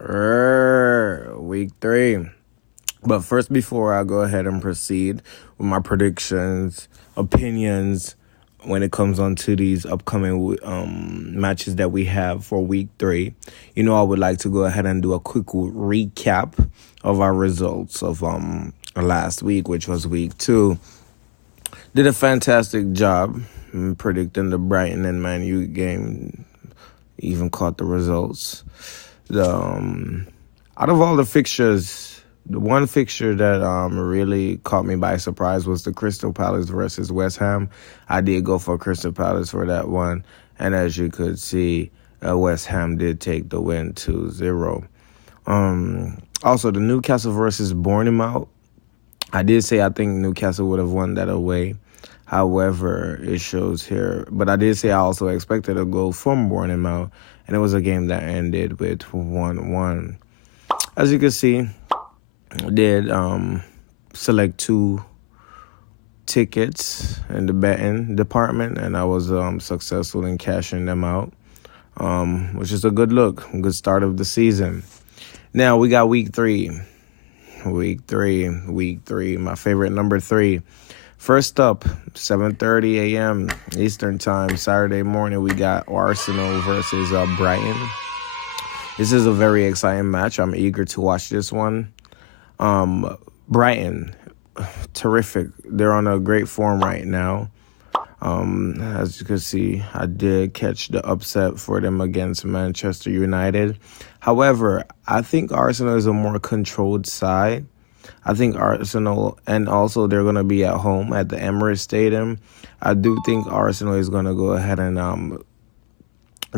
Week 3. But first, before I go ahead and proceed with my predictions, opinions, when it comes on to these upcoming matches that we have for week 3, I would like to go ahead and do a quick recap of our results of last week, which was week 2. Did a fantastic job predicting the Brighton and Man U game. Even caught the results. Out of all the fixtures, the one fixture that really caught me by surprise was the Crystal Palace versus West Ham. I did go for Crystal Palace for that one, and as you could see, West Ham did take the win 2-0. Also, the Newcastle versus Bournemouth, I did say I think Newcastle would have won that away. However, it shows here. But I did say I also expected a goal from Bournemouth, and it was a game that ended with 1-1. As you can see, I did select 2 tickets in the betting department, and I was successful in cashing them out, which is a good look, good start of the season. Now, we got week 3. Week 3, my favorite number 3. First up, 7:30 a.m. Eastern Time, Saturday morning, we got Arsenal versus Brighton. This is a very exciting match. I'm eager to watch this one. Brighton, terrific. They're on a great form right now. As you can see, I did catch the upset for them against Manchester United. However, I think Arsenal is a more controlled side. I think Arsenal, and also they're going to be at home at the Emirates Stadium. I do think Arsenal is going to go ahead and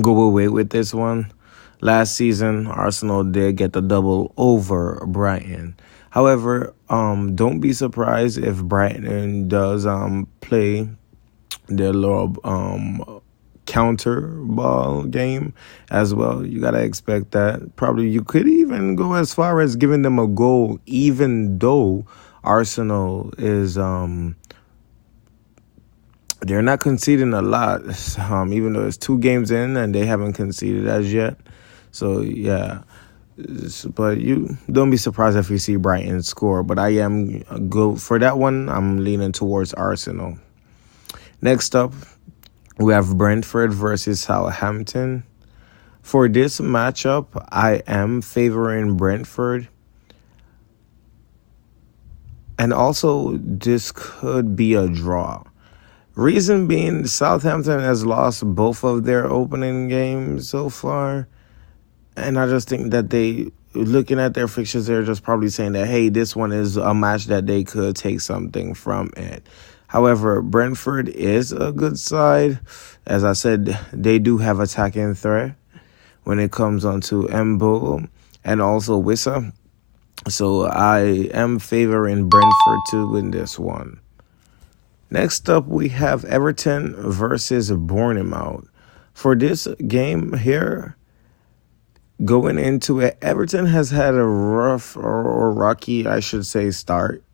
go away with this one. Last season, Arsenal did get the double over Brighton. However, don't be surprised if Brighton does play their little counter ball game as well. You got to expect that. Probably you could even go as far as giving them a goal, even though Arsenal is they're not conceding a lot, even though it's 2 games in and they haven't conceded as yet. So yeah, but you don't be surprised if you see Brighton score. But I am go for that one. I'm leaning towards Arsenal. Next up, we have Brentford versus Southampton. For this matchup, I am favoring Brentford. And also, this could be a draw. Reason being, Southampton has lost both of their opening games so far. And I just think that looking at their fixtures, they're just probably saying that, hey, this one is a match that they could take something from it. However, Brentford is a good side. As I said, they do have attacking threat when it comes on to Mbo and also Wissa. So I am favoring Brentford to win this one. Next up, we have Everton versus Bournemouth. For this game here, going into it, Everton has had a rough or rocky, I should say, start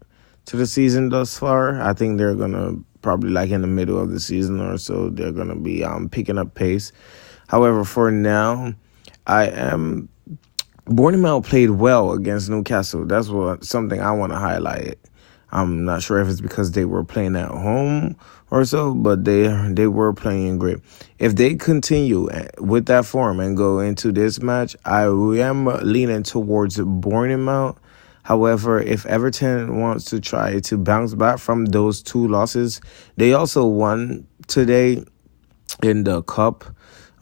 to the season thus far. I think they're going to probably like in the middle of the season or so, they're going to be picking up pace. However, for now, Bournemouth played well against Newcastle. That's something I want to highlight. I'm not sure if it's because they were playing at home or so, but they were playing great. If they continue with that form and go into this match, I am leaning towards Bournemouth. However, if Everton wants to try to bounce back from those 2 losses, they also won today in the cup.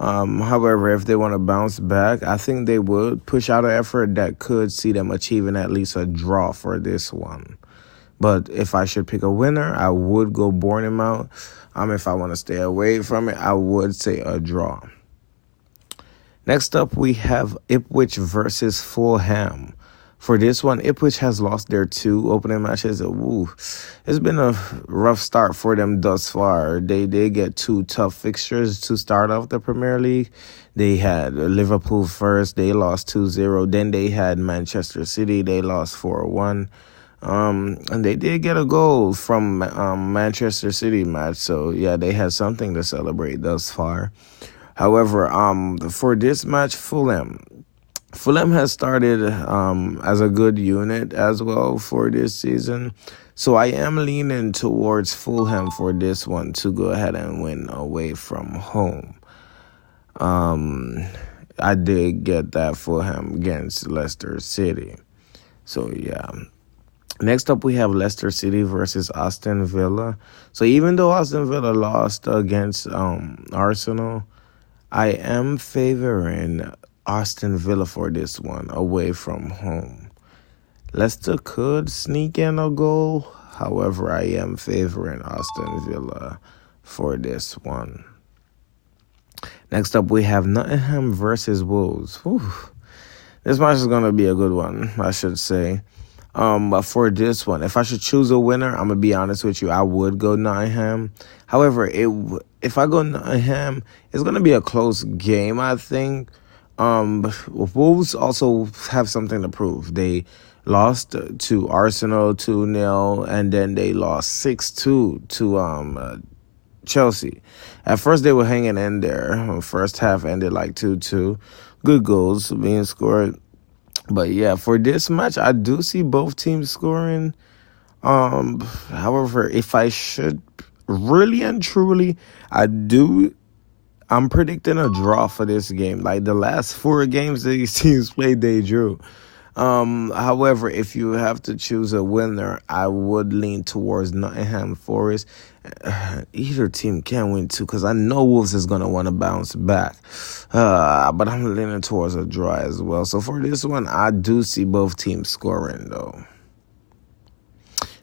However, if they want to bounce back, I think they would push out an effort that could see them achieving at least a draw for this one. But if I should pick a winner, I would go Bournemouth. If I want to stay away from it, I would say a draw. Next up, we have Ipswich versus Fulham. For this one, Ipswich has lost their 2 opening matches. It's been a rough start for them thus far. They did get 2 tough fixtures to start off the Premier League. They had Liverpool first. They lost 2-0. Then they had Manchester City. They lost 4-1. And they did get a goal from Manchester City match. So, yeah, they had something to celebrate thus far. However, for this match, Fulham, Fulham has started as a good unit as well for this season. So I am leaning towards Fulham for this one to go ahead and win away from home. Um, I did get that Fulham against Leicester City. So yeah. Next up, we have Leicester City versus Aston Villa. So even though Aston Villa lost against Arsenal, I am favoring Aston Villa for this one away from home. Leicester could sneak in a goal. However, I am favoring Aston Villa for this one. Next up, we have Nottingham versus Wolves. Whew. This match is going to be a good one, I should say. But for this one, if I should choose a winner, I'm gonna be honest with you, I would go Nottingham. However, if I go Nottingham, it's gonna be a close game, I think. Wolves also have something to prove. They lost to Arsenal 2-0, and then they lost 6-2 to Chelsea. At first, they were hanging in there. First half ended like 2-2. Good goals being scored. But yeah, for this match, I do see both teams scoring. However, if I should really and truly, I'm predicting a draw for this game. Like the last 4 games these teams played, they drew. However, if you have to choose a winner, I would lean towards Nottingham Forest. Either team can win too, because I know Wolves is going to want to bounce back. But I'm leaning towards a draw as well. So for this one, I do see both teams scoring, though.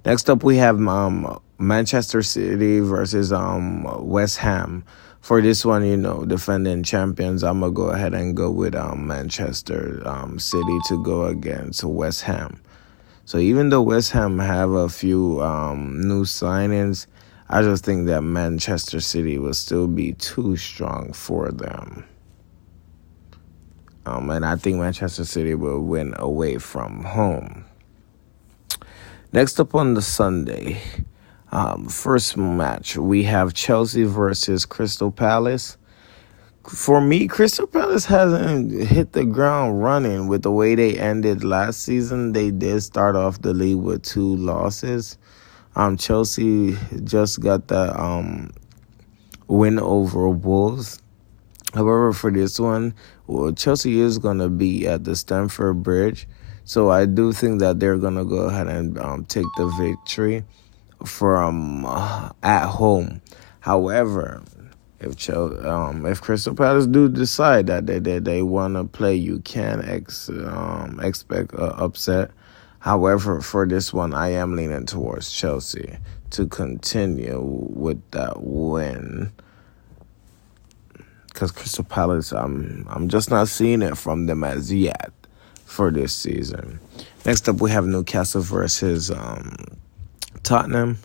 Next up, we have Manchester City versus West Ham. For this one, defending champions, I'm going to go ahead and go with Manchester City to go against West Ham. So even though West Ham have a few new signings, I just think that Manchester City will still be too strong for them. And I think Manchester City will win away from home. Next up on the Sunday, first match, we have Chelsea versus Crystal Palace. For me, Crystal Palace hasn't hit the ground running with the way they ended last season. They did start off the league with 2 losses. Chelsea just got the win over Wolves. However, for this one, Chelsea is going to be at the Stamford Bridge. So I do think that they're going to go ahead and take the victory from at home. However, if Crystal Palace do decide that they want to play, you can expect an upset. However, for this one, I am leaning towards Chelsea to continue with that win. Because Crystal Palace, I'm just not seeing it from them as yet for this season. Next up, we have Newcastle versus Tottenham.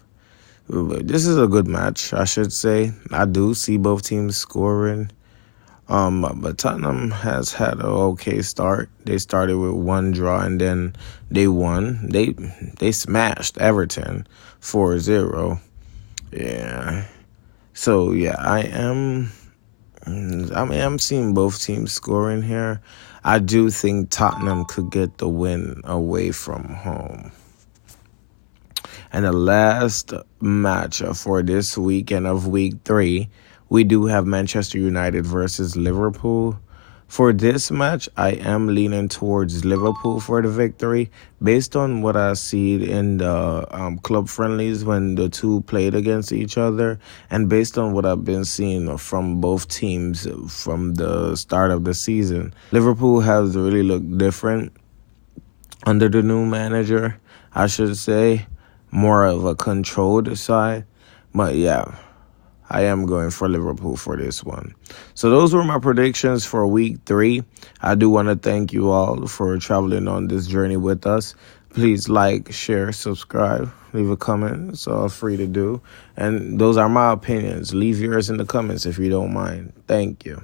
This is a good match, I should say. I do see both teams scoring. But Tottenham has had an okay start. They started with 1 draw and then they won. They smashed Everton 4-0. Yeah. So yeah, I'm seeing both teams scoring here. I do think Tottenham could get the win away from home. And the last match for this weekend of week 3, we do have Manchester United versus Liverpool. For this match, I am leaning towards Liverpool for the victory based on what I see in the club friendlies when the two played against each other, and based on what I've been seeing from both teams from the start of the season. Liverpool has really looked different under the new manager, I should say. More of a controlled side. But yeah, I am going for Liverpool for this one. So those were my predictions for week 3. I do want to thank you all for traveling on this journey with us. Please like, share, subscribe, leave a comment. It's all free to do. And those are my opinions. Leave yours in the comments if you don't mind. Thank you.